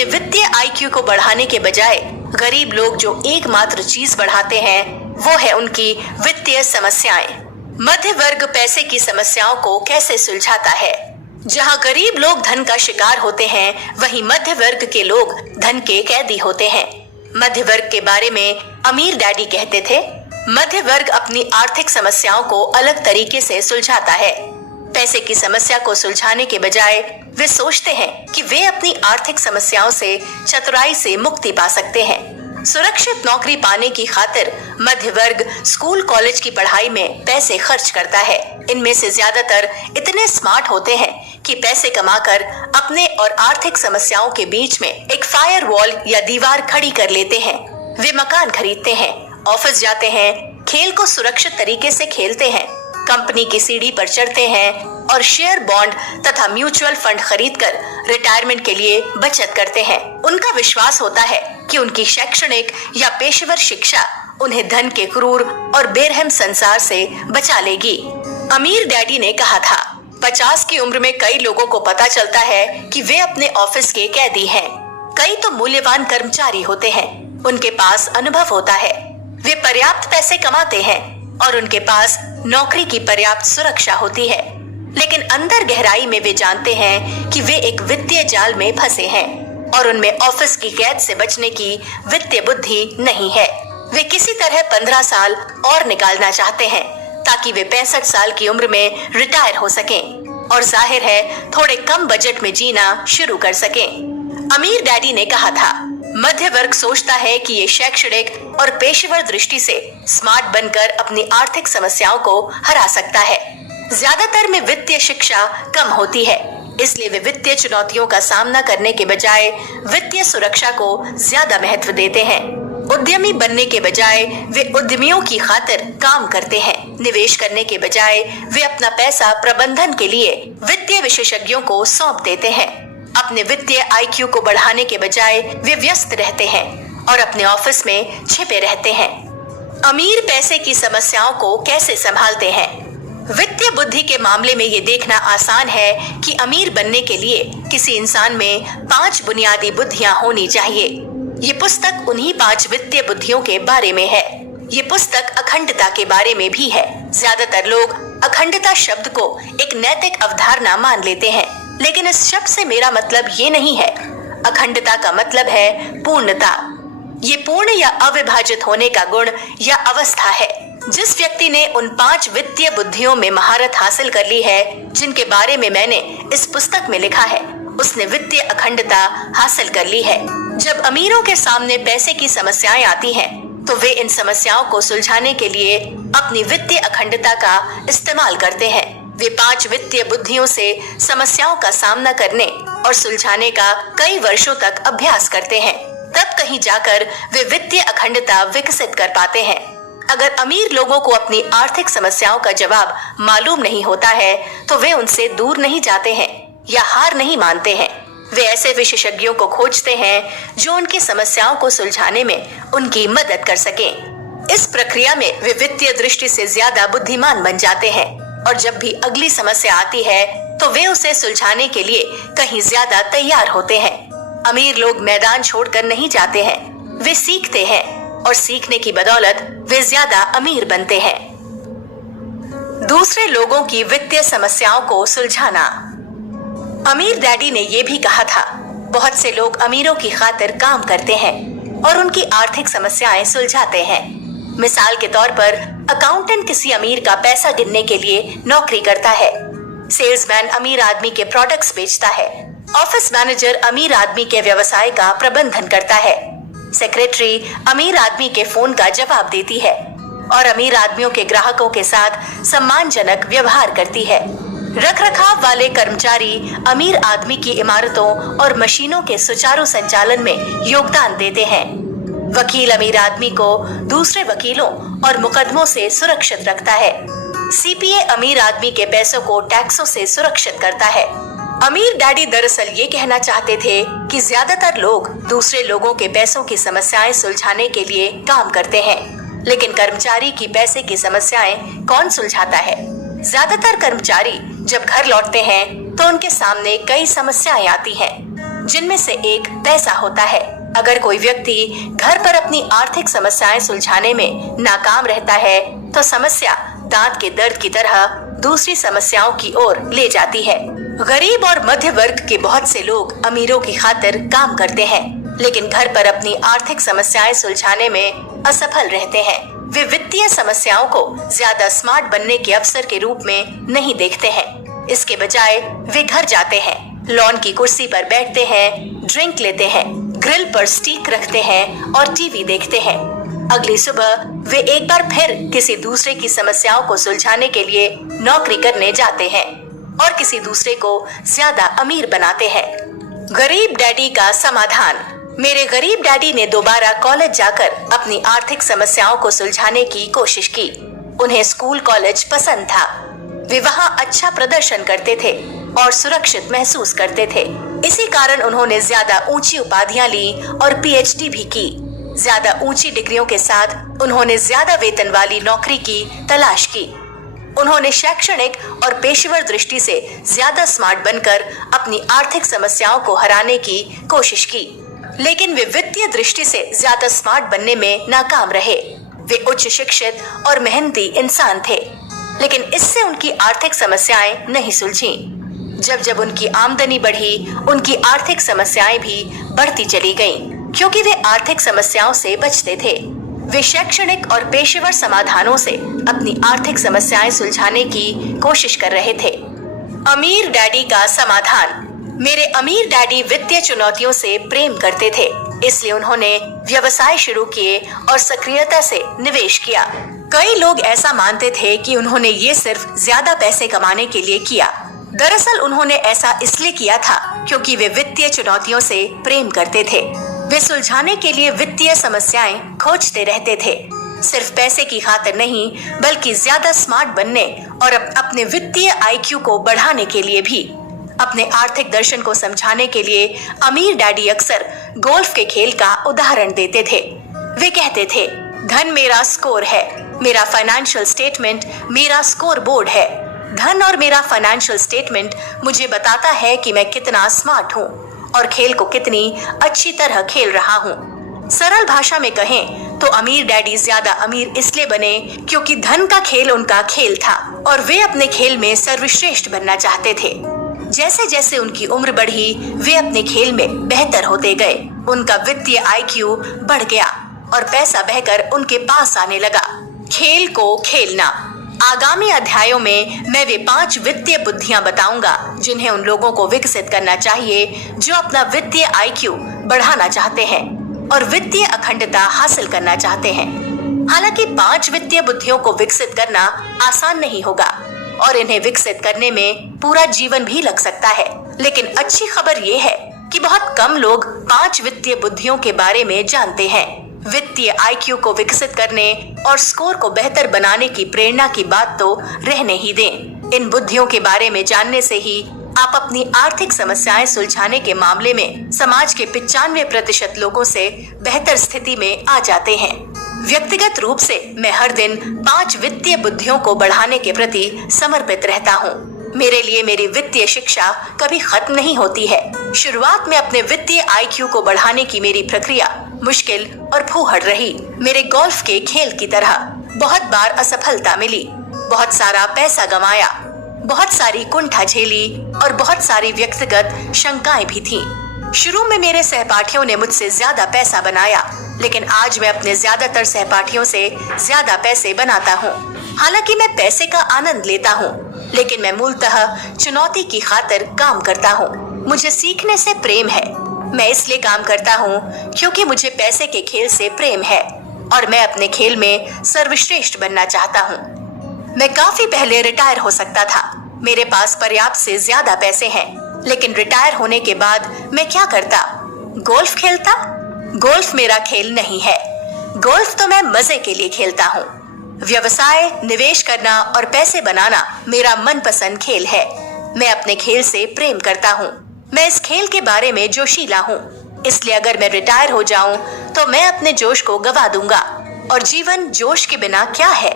अपने वित्तीय IQ को बढ़ाने के बजाय गरीब लोग जो एकमात्र चीज बढ़ाते हैं वो है उनकी वित्तीय समस्याएं। मध्य वर्ग पैसे की समस्याओं को कैसे सुलझाता है? जहां गरीब लोग धन का शिकार होते हैं, वहीं मध्य वर्ग के लोग धन के कैदी होते हैं। मध्य वर्ग के बारे में अमीर डैडी कहते थे, मध्य वर्ग अपनी आर्थिक समस्याओं को अलग तरीके से सुलझाता है। पैसे की समस्या को सुलझाने के बजाय वे सोचते हैं कि वे अपनी आर्थिक समस्याओं से चतुराई से मुक्ति पा सकते हैं। सुरक्षित नौकरी पाने की खातिर मध्य वर्ग स्कूल कॉलेज की पढ़ाई में पैसे खर्च करता है। इनमें से ज्यादातर इतने स्मार्ट होते हैं कि पैसे कमाकर अपने और आर्थिक समस्याओं के बीच में एक फायर वॉल या दीवार खड़ी कर लेते हैं। वे मकान खरीदते हैं, ऑफिस जाते हैं, खेल को सुरक्षित तरीके से खेलते हैं, कंपनी की सीढ़ी पर चढ़ते हैं और शेयर, बॉन्ड तथा म्यूचुअल फंड खरीदकर रिटायरमेंट के लिए बचत करते हैं। उनका विश्वास होता है कि उनकी शैक्षणिक या पेशेवर शिक्षा उन्हें धन के क्रूर और बेरहम संसार से बचा लेगी। अमीर डैडी ने कहा था, 50 की उम्र में कई लोगों को पता चलता है कि वे अपने ऑफिस के कैदी हैं। कई तो मूल्यवान कर्मचारी होते हैं, उनके पास अनुभव होता है, वे पर्याप्त पैसे कमाते हैं और उनके पास नौकरी की पर्याप्त सुरक्षा होती है, लेकिन अंदर गहराई में वे जानते हैं कि वे एक वित्तीय जाल में फंसे हैं और उनमें ऑफिस की कैद से बचने की वित्तीय बुद्धि नहीं है। वे किसी तरह 15 साल और निकालना चाहते हैं ताकि वे 65 साल की उम्र में रिटायर हो सकें और जाहिर है थोड़े कम बजट में जीना शुरू कर सकें। अमीर डैडी ने कहा था, मध्य वर्ग सोचता है कि ये शैक्षणिक और पेशेवर दृष्टि से स्मार्ट बनकर अपनी आर्थिक समस्याओं को हरा सकता है। ज्यादातर में वित्तीय शिक्षा कम होती है, इसलिए वे वित्तीय चुनौतियों का सामना करने के बजाय वित्तीय सुरक्षा को ज्यादा महत्व देते हैं। उद्यमी बनने के बजाय वे उद्यमियों की खातिर काम करते हैं। निवेश करने के बजाय वे अपना पैसा प्रबंधन के लिए वित्तीय विशेषज्ञों को सौंप देते हैं। अपने वित्तीय IQ को बढ़ाने के बजाय वे व्यस्त रहते हैं और अपने ऑफिस में छिपे रहते हैं। अमीर पैसे की समस्याओं को कैसे संभालते हैं? वित्तीय बुद्धि के मामले में ये देखना आसान है कि अमीर बनने के लिए किसी इंसान में 5 बुनियादी बुद्धियां होनी चाहिए। ये पुस्तक उन्हीं 5 वित्तीय बुद्धियों के बारे में है। ये पुस्तक अखंडता के बारे में भी है। ज्यादातर लोग अखंडता शब्द को एक नैतिक अवधारणा मान लेते हैं, लेकिन इस शब्द से मेरा मतलब ये नहीं है। अखंडता का मतलब है पूर्णता। ये पूर्ण या अविभाजित होने का गुण या अवस्था है। जिस व्यक्ति ने उन 5 वित्तीय बुद्धियों में महारत हासिल कर ली है, जिनके बारे में मैंने इस पुस्तक में लिखा है, उसने वित्तीय अखंडता हासिल कर ली है। जब अमीरों के सामने पैसे की समस्याएं आती हैं, तो वे इन समस्याओं को सुलझाने के लिए अपनी वित्तीय अखंडता का इस्तेमाल करते हैं। वे 5 वित्तीय बुद्धियों से समस्याओं का सामना करने और सुलझाने का कई वर्षों तक अभ्यास करते हैं। तब कहीं जाकर वे वित्तीय अखंडता विकसित कर पाते हैं। अगर अमीर लोगों को अपनी आर्थिक समस्याओं का जवाब मालूम नहीं होता है, तो वे उनसे दूर नहीं जाते हैं या हार नहीं मानते हैं। वे ऐसे विशेषज्ञों को खोजते हैं जो उनकी समस्याओं को सुलझाने में उनकी मदद कर सकें। इस प्रक्रिया में वे वित्तीय दृष्टि से ज्यादा बुद्धिमान बन जाते हैं और जब भी अगली समस्या आती है, तो वे उसे सुलझाने के लिए कहीं ज्यादा तैयार होते हैं। अमीर लोग मैदान छोड़कर नहीं जाते हैं, वे सीखते हैं और सीखने की बदौलत वे ज्यादा अमीर बनते हैं। दूसरे लोगों की वित्तीय समस्याओं को सुलझाना। अमीर डैडी ने ये भी कहा था, बहुत से लोग अमीरों की खातिर काम करते हैं और उनकी आर्थिक समस्याएं सुलझाते हैं। मिसाल के तौर पर अकाउंटेंट किसी अमीर का पैसा गिनने के लिए नौकरी करता है। सेल्समैन अमीर आदमी के प्रोडक्ट्स बेचता है। ऑफिस मैनेजर अमीर आदमी के व्यवसाय का प्रबंधन करता है। सेक्रेटरी अमीर आदमी के फोन का जवाब देती है और अमीर आदमियों के ग्राहकों के साथ सम्मानजनक व्यवहार करती है। रखरखाव वाले कर्मचारी अमीर आदमी की इमारतों और मशीनों के सुचारू संचालन में योगदान देते हैं। वकील अमीर आदमी को दूसरे वकीलों और मुकदमों से सुरक्षित रखता है। CPA अमीर आदमी के पैसों को टैक्सों से सुरक्षित करता है। अमीर डैडी दरअसल ये कहना चाहते थे कि ज्यादातर लोग दूसरे लोगों के पैसों की समस्याएं सुलझाने के लिए काम करते हैं, लेकिन कर्मचारी की पैसे की समस्याएं कौन सुलझाता है? ज्यादातर कर्मचारी जब घर लौटते हैं तो उनके सामने कई समस्याएं आती हैं। जिनमें से एक पैसा होता है। अगर कोई व्यक्ति घर पर अपनी आर्थिक समस्याएं सुलझाने में नाकाम रहता है तो समस्या दांत के दर्द की तरह दूसरी समस्याओं की ओर ले जाती है। गरीब और मध्य वर्ग के बहुत से लोग अमीरों की खातिर काम करते हैं, लेकिन घर पर अपनी आर्थिक समस्याएं सुलझाने में असफल रहते हैं। वे वित्तीय समस्याओं को ज्यादा स्मार्ट बनने के अवसर के रूप में नहीं देखते हैं। इसके बजाय वे घर जाते हैं, लॉन की कुर्सी पर बैठते हैं, ड्रिंक लेते हैं, ग्रिल पर स्टीक रखते हैं और टीवी देखते हैं। अगली सुबह वे एक बार फिर किसी दूसरे की समस्याओं को सुलझाने के लिए नौकरी करने जाते हैं और किसी दूसरे को ज्यादा अमीर बनाते हैं। गरीब डैडी का समाधान। मेरे गरीब डैडी ने दोबारा कॉलेज जाकर अपनी आर्थिक समस्याओं को सुलझाने की कोशिश की। उन्हें स्कूल कॉलेज पसंद था। वे वहाँ अच्छा प्रदर्शन करते थे और सुरक्षित महसूस करते थे। इसी कारण उन्होंने ज्यादा ऊंची उपाधियां ली और पीएचडी भी की। ज्यादा ऊंची डिग्रियों के साथ उन्होंने ज्यादा वेतन वाली नौकरी की तलाश की। उन्होंने शैक्षणिक और पेशेवर दृष्टि से ज्यादा स्मार्ट बनकर अपनी आर्थिक समस्याओं को हराने की कोशिश की, लेकिन वे वित्तीय दृष्टि से ज्यादा स्मार्ट बनने में नाकाम रहे। वे उच्च शिक्षित और मेहनती इंसान थे, लेकिन इससे उनकी आर्थिक समस्याएं नहीं सुलझी। जब जब उनकी आमदनी बढ़ी, उनकी आर्थिक समस्याएं भी बढ़ती चली गईं, क्योंकि वे आर्थिक समस्याओं से बचते थे। वे शैक्षणिक और पेशेवर समाधानों से अपनी आर्थिक समस्याएं सुलझाने की कोशिश कर रहे थे। अमीर डैडी का समाधान। मेरे अमीर डैडी वित्तीय चुनौतियों से प्रेम करते थे, इसलिए उन्होंने व्यवसाय शुरू किए और सक्रियता से निवेश किया। कई लोग ऐसा मानते थे कि उन्होंने ये सिर्फ ज्यादा पैसे कमाने के लिए किया। दरअसल उन्होंने ऐसा इसलिए किया था क्योंकि वे वित्तीय चुनौतियों से प्रेम करते थे। वे सुलझाने के लिए वित्तीय समस्याएं खोजते रहते थे, सिर्फ पैसे की खातिर नहीं, बल्कि ज्यादा स्मार्ट बनने और अपने वित्तीय आईक्यू को बढ़ाने के लिए भी। अपने आर्थिक दर्शन को समझाने के लिए अमीर डैडी अक्सर गोल्फ के खेल का उदाहरण देते थे। वे कहते थे, धन मेरा स्कोर है, मेरा फाइनेंशियल स्टेटमेंट मेरा स्कोर बोर्ड है। धन और मेरा फाइनेंशियल स्टेटमेंट मुझे बताता है कि मैं कितना स्मार्ट हूँ और खेल को कितनी अच्छी तरह खेल रहा हूँ। सरल भाषा में कहें तो अमीर डैडी ज्यादा अमीर इसलिए बने क्योंकि धन का खेल उनका खेल था और वे अपने खेल में सर्वश्रेष्ठ बनना चाहते थे। जैसे जैसे उनकी उम्र बढ़ी, वे अपने खेल में बेहतर होते गए। उनका वित्तीय आईक्यू बढ़ गया और पैसा बहकर उनके पास आने लगा। खेल को खेलना। आगामी अध्यायों में मैं वे 5 वित्तीय बुद्धियां बताऊंगा जिन्हें उन लोगों को विकसित करना चाहिए जो अपना वित्तीय आईक्यू बढ़ाना चाहते हैं और वित्तीय अखंडता हासिल करना चाहते हैं। हालांकि 5 वित्तीय बुद्धियों को विकसित करना आसान नहीं होगा और इन्हें विकसित करने में पूरा जीवन भी लग सकता है, लेकिन अच्छी खबर ये है कि बहुत कम लोग 5 वित्तीय बुद्धियों के बारे में जानते हैं। वित्तीय आईक्यू को विकसित करने और स्कोर को बेहतर बनाने की प्रेरणा की बात तो रहने ही दें। इन बुद्धियों के बारे में जानने से ही आप अपनी आर्थिक समस्याएं सुलझाने के मामले में समाज के 95% लोगों से बेहतर स्थिति में आ जाते हैं। व्यक्तिगत रूप से मैं हर दिन 5 वित्तीय बुद्धियों को बढ़ाने के प्रति समर्पित रहता हूँ। मेरे लिए मेरी वित्तीय शिक्षा कभी खत्म नहीं होती है। शुरुआत में अपने वित्तीय आईक्यू को बढ़ाने की मेरी प्रक्रिया मुश्किल और फूहड़ रही। मेरे गोल्फ के खेल की तरह बहुत बार असफलता मिली, बहुत सारा पैसा गंवाया, बहुत सारी कुंठा झेली और बहुत सारी व्यक्तिगत शंकाएं भी थीं। शुरू में मेरे सहपाठियों ने मुझसे ज्यादा पैसा बनाया, लेकिन आज मैं अपने ज्यादातर सहपाठियों से ज्यादा पैसे बनाता हूँ। हालांकि मैं पैसे का आनंद लेता हूँ, लेकिन मैं मूलतः चुनौती की खातिर काम करता हूँ। मुझे सीखने से प्रेम है। मैं इसलिए काम करता हूँ क्योंकि मुझे पैसे के खेल से प्रेम है और मैं अपने खेल में सर्वश्रेष्ठ बनना चाहता हूँ। मैं काफी पहले रिटायर हो सकता था। मेरे पास पर्याप्त से ज्यादा पैसे हैं, लेकिन रिटायर होने के बाद मैं क्या करता? गोल्फ खेलता? गोल्फ मेरा खेल नहीं है। गोल्फ तो मैं मजे के लिए खेलता हूँ। व्यवसाय, निवेश करना और पैसे बनाना मेरा मनपसंद खेल है। मैं अपने खेल से प्रेम करता हूँ। मैं इस खेल के बारे में जोशीला हूँ, इसलिए अगर मैं रिटायर हो जाऊं तो मैं अपने जोश को गवा दूंगा। और जीवन जोश के बिना क्या है?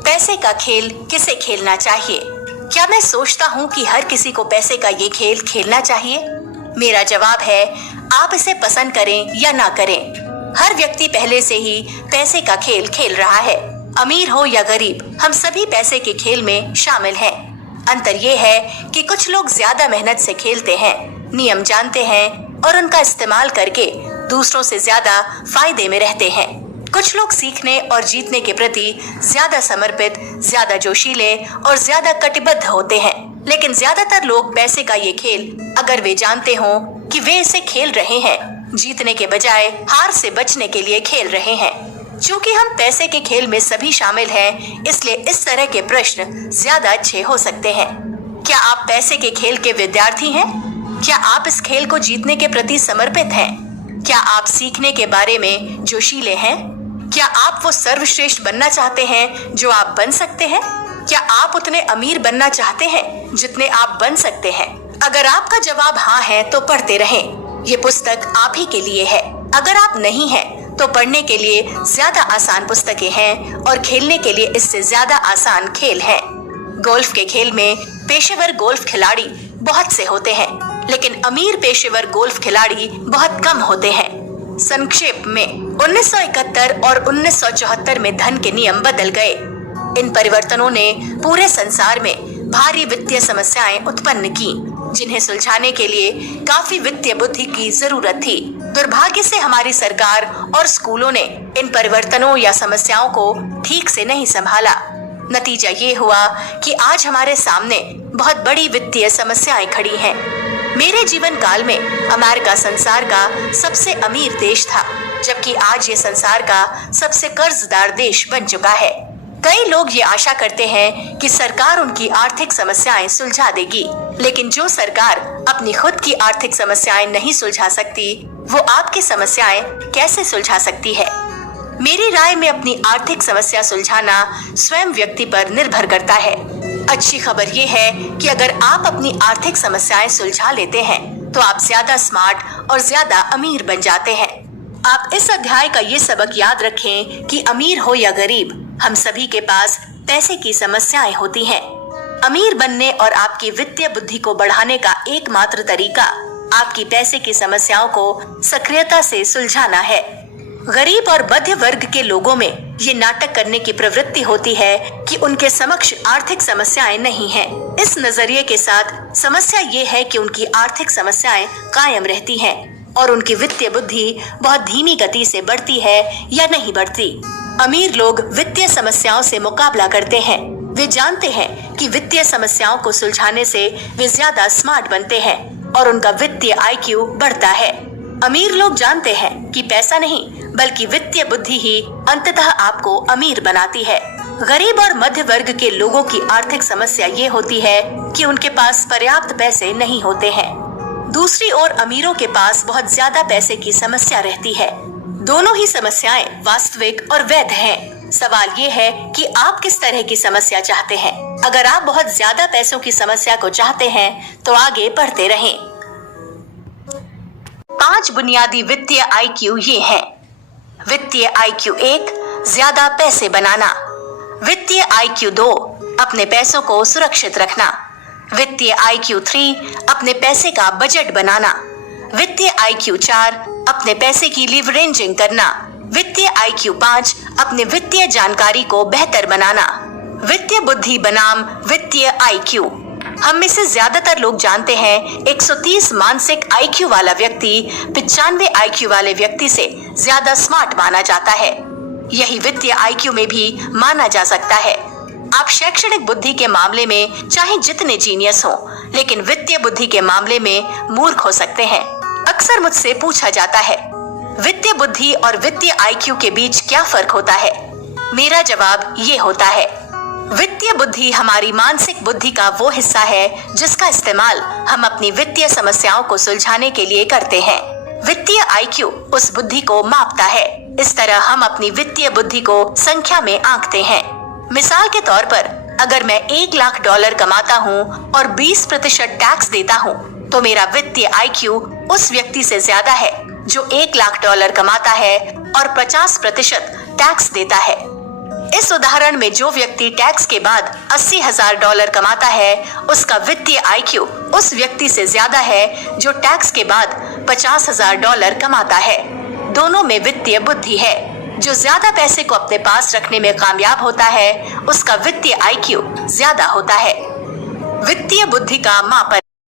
पैसे का खेल किसे खेलना चाहिए? क्या मैं सोचता हूँ कि हर किसी को पैसे का ये खेल खेलना चाहिए? मेरा जवाब है, आप इसे पसंद करें या ना करें, हर व्यक्ति पहले से ही पैसे का खेल खेल रहा है। अमीर हो या गरीब, हम सभी पैसे के खेल में शामिल हैं। अंतर ये है कि कुछ लोग ज्यादा मेहनत से खेलते हैं, नियम जानते हैं और उनका इस्तेमाल करके दूसरों से ज्यादा फायदे में रहते हैं। कुछ लोग सीखने और जीतने के प्रति ज्यादा समर्पित, ज्यादा जोशीले और ज्यादा कटिबद्ध होते हैं। लेकिन ज्यादातर लोग पैसे का ये खेल, अगर वे जानते हों कि वे इसे खेल रहे हैं, जीतने के बजाय हार से बचने के लिए खेल रहे हैं। चूंकि हम पैसे के खेल में सभी शामिल हैं, इसलिए इस तरह के प्रश्न ज्यादा अच्छे हो सकते हैं। क्या आप पैसे के खेल के विद्यार्थी हैं? क्या आप इस खेल को जीतने के प्रति समर्पित हैं? क्या आप सीखने के बारे में जोशीले हैं? क्या आप वो सर्वश्रेष्ठ बनना चाहते हैं जो आप बन सकते हैं? क्या आप उतने अमीर बनना चाहते हैं जितने आप बन सकते हैं? अगर आपका जवाब हाँ है तो पढ़ते रहें। ये पुस्तक आप ही के लिए है। अगर आप नहीं हैं तो पढ़ने के लिए ज्यादा आसान पुस्तकें हैं और खेलने के लिए इससे ज्यादा आसान खेल है। गोल्फ के खेल में पेशेवर गोल्फ खिलाड़ी बहुत से होते हैं, लेकिन अमीर पेशेवर गोल्फ खिलाड़ी बहुत कम होते हैं। संक्षेप में 1971 और 1974 में धन के नियम बदल गए। इन परिवर्तनों ने पूरे संसार में भारी वित्तीय समस्याएं उत्पन्न की, जिन्हें सुलझाने के लिए काफी वित्तीय बुद्धि की जरूरत थी। दुर्भाग्य से हमारी सरकार और स्कूलों ने इन परिवर्तनों या समस्याओं को ठीक से नहीं संभाला। नतीजा ये हुआ कि आज हमारे सामने बहुत बड़ी वित्तीय समस्याएं खड़ी हैं। मेरे जीवन काल में अमेरिका संसार का सबसे अमीर देश था, जबकि आज ये संसार का सबसे कर्जदार देश बन चुका है। कई लोग ये आशा करते हैं कि सरकार उनकी आर्थिक समस्याएं सुलझा देगी, लेकिन जो सरकार अपनी खुद की आर्थिक समस्याएं नहीं सुलझा सकती, वो आपकी समस्याएं कैसे सुलझा सकती है? मेरी राय में अपनी आर्थिक समस्या सुलझाना स्वयं व्यक्ति पर निर्भर करता है। अच्छी खबर ये है कि अगर आप अपनी आर्थिक समस्याएं सुलझा लेते हैं, तो आप ज्यादा स्मार्ट और ज्यादा अमीर बन जाते हैं। आप इस अध्याय का ये सबक याद रखें कि अमीर हो या गरीब, हम सभी के पास पैसे की समस्याएं होती हैं। अमीर बनने और आपकी वित्तीय बुद्धि को बढ़ाने का एकमात्र तरीका आपकी पैसे की समस्याओं को सक्रियता से सुलझाना है। गरीब और मध्य वर्ग के लोगों में ये नाटक करने की प्रवृत्ति होती है कि उनके समक्ष आर्थिक समस्याएं नहीं हैं। इस नजरिए के साथ समस्या ये है कि उनकी आर्थिक समस्याएं कायम रहती हैं और उनकी वित्तीय बुद्धि बहुत धीमी गति से बढ़ती है या नहीं बढ़ती। अमीर लोग वित्तीय समस्याओं से मुकाबला करते हैं। वे जानते हैं कि वित्तीय समस्याओं को सुलझाने से वे ज्यादा स्मार्ट बनते हैं और उनका वित्तीय IQ बढ़ता है। अमीर लोग जानते हैं कि पैसा नहीं बल्कि वित्तीय बुद्धि ही अंततः आपको अमीर बनाती है। गरीब और मध्य वर्ग के लोगों की आर्थिक समस्या ये होती है कि उनके पास पर्याप्त पैसे नहीं होते हैं। दूसरी ओर अमीरों के पास बहुत ज्यादा पैसे की समस्या रहती है। दोनों ही समस्याएं वास्तविक और वैध हैं। सवाल ये है कि आप किस तरह की समस्या चाहते हैं। अगर आप बहुत ज्यादा पैसों की समस्या को चाहते हैं तो आगे बढ़ते रहें। 5 बुनियादी वित्तीय IQ ये हैं। वित्तीय IQ 1, ज्यादा पैसे बनाना। वित्तीय IQ 2, अपने पैसों को सुरक्षित रखना। वित्तीय IQ 3, अपने पैसे का बजट बनाना। वित्तीय IQ 4, अपने पैसे की लीवरेजिंग करना। वित्तीय IQ 5, अपने वित्तीय जानकारी को बेहतर बनाना। वित्तीय बुद्धि बनाम वित्तीय IQ। हम में से ज्यादातर लोग जानते हैं 130 मानसिक IQ वाला व्यक्ति 95 IQ वाले व्यक्ति से ज्यादा स्मार्ट माना जाता है। यही वित्तीय IQ में भी माना जा सकता है। आप शैक्षणिक बुद्धि के मामले में चाहे जितने जीनियस हो, लेकिन वित्तीय बुद्धि के मामले में मूर्ख हो सकते हैं। अक्सर मुझसे पूछा जाता है, वित्तीय बुद्धि और वित्तीय IQ के बीच क्या फर्क होता है? मेरा जवाब ये होता है, वित्तीय बुद्धि हमारी मानसिक बुद्धि का वो हिस्सा है जिसका इस्तेमाल हम अपनी वित्तीय समस्याओं को सुलझाने के लिए करते हैं। वित्तीय IQ उस बुद्धि को मापता है। इस तरह हम अपनी वित्तीय बुद्धि को संख्या में आंकते हैं। मिसाल के तौर पर, अगर मैं $1,00,000 कमाता हूँ और 20% टैक्स देता हूँ, तो मेरा वित्तीय IQ उस व्यक्ति से ज्यादा है जो $1,00,000 कमाता है और 50% टैक्स देता है। इस उदाहरण में जो व्यक्ति टैक्स के बाद $80,000 कमाता है, उसका वित्तीय IQ उस व्यक्ति से ज्यादा है जो टैक्स के बाद $50,000 कमाता है। दोनों में वित्तीय बुद्धि है। जो ज्यादा पैसे को अपने पास रखने में कामयाब होता है, उसका वित्तीय IQ ज्यादा होता है। वित्तीय बुद्धि का मापन।